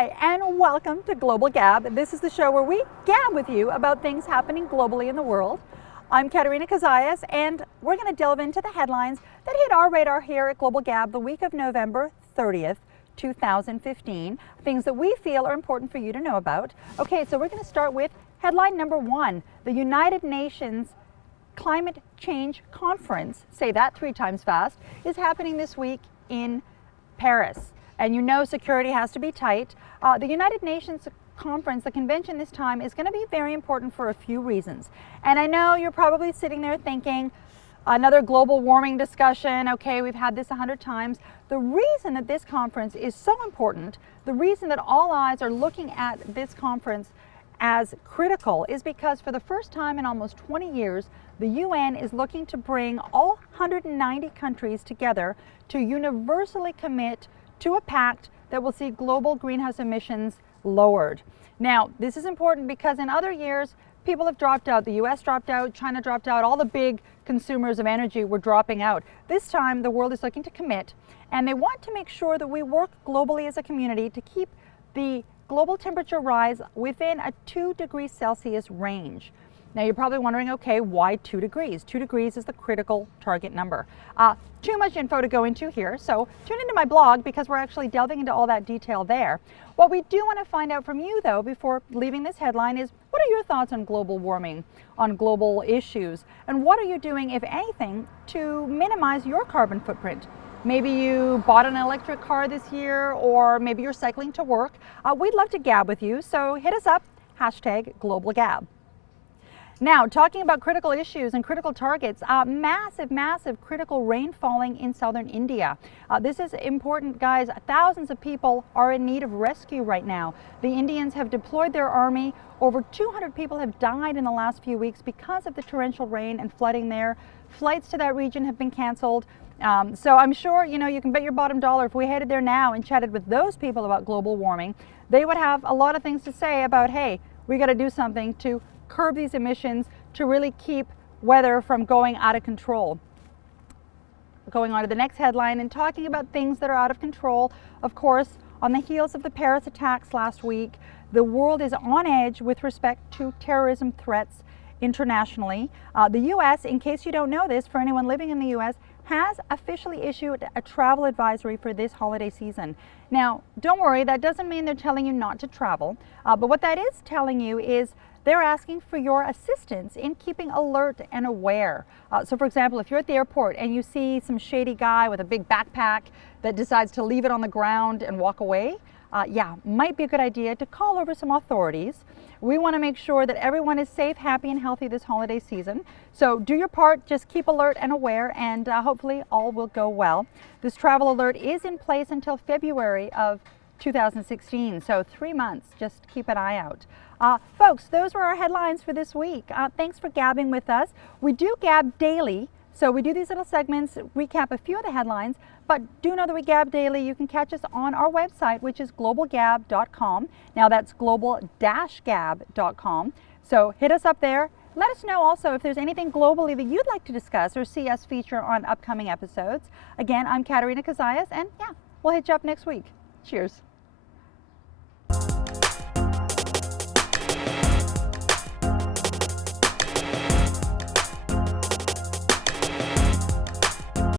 Hi, and welcome to Global Gab. This is the show where we gab with you about things happening globally in the world. I'm Katerina Kazayas, and we're going to delve into the headlines that hit our radar here at Global Gab the week of November 30th, 2015, things that we feel are important for you to know about. Okay, so we're going to start with headline number one. The United Nations Climate Change Conference, say that 3 times fast, is happening this week in Paris. And you know security has to be tight. The United Nations Conference, the convention this time, is going to be very important for a few reasons. And I know you're probably sitting there thinking, another global warming discussion, okay, we've had this 100 times. The reason that this conference is so important, the reason that all eyes are looking at this conference as critical, is because for the first time in almost 20 years, the UN is looking to bring all 190 countries together to universally commit to a pact that will see global greenhouse emissions lowered. Now, this is important because in other years, people have dropped out. The US dropped out, China dropped out, all the big consumers of energy were dropping out. This time, the world is looking to commit, and they want to make sure that we work globally as a community to keep the global temperature rise within a 2 degrees Celsius range. Now you're probably wondering, okay, why 2 degrees? 2 degrees is the critical target number. Too much info to go into here, so tune into my blog because we're actually delving into all that detail there. What we do want to find out from you, though, before leaving this headline is, what are your thoughts on global warming, on global issues, and what are you doing, if anything, to minimize your carbon footprint? Maybe you bought an electric car this year, or maybe you're cycling to work. We'd love to gab with you, so hit us up, #GlobalGab. Now, talking about critical issues and critical targets, massive critical rain falling in southern India. This is important, guys. Thousands of people are in need of rescue right now. The Indians have deployed their army. Over 200 people have died in the last few weeks because of the torrential rain and flooding there. Flights to that region have been canceled. So I'm sure, you can bet your bottom dollar if we headed there now and chatted with those people about global warming, they would have a lot of things to say about, hey, we got to do something to curb these emissions to really keep weather from going out of control. Going on to the next headline and talking about things that are out of control. Of course, on the heels of the Paris attacks last week, the world is on edge with respect to terrorism threats internationally. The U.S., in case you don't know this, for anyone living in the U.S., has officially issued a travel advisory for this holiday season. Now, don't worry, that doesn't mean they're telling you not to travel, but what that is telling you is they're asking for your assistance in keeping alert and aware. So for example, if you're at the airport and you see some shady guy with a big backpack that decides to leave it on the ground and walk away, might be a good idea to call over some authorities. We want to make sure that everyone is safe, happy, and healthy this holiday season. So do your part, just keep alert and aware, and hopefully all will go well. This travel alert is in place until February of 2016, so 3 months. Just keep an eye out. Folks, those were our headlines for this week. Thanks for gabbing with us. We do gab daily, so we do these little segments, recap a few of the headlines, but do know that we gab daily. You can catch us on our website, which is globalgab.com. Now that's global-gab.com. So hit us up there. Let us know also if there's anything globally that you'd like to discuss or see us feature on upcoming episodes. Again, I'm Katerina Kazayas, and we'll hit you up next week. Cheers.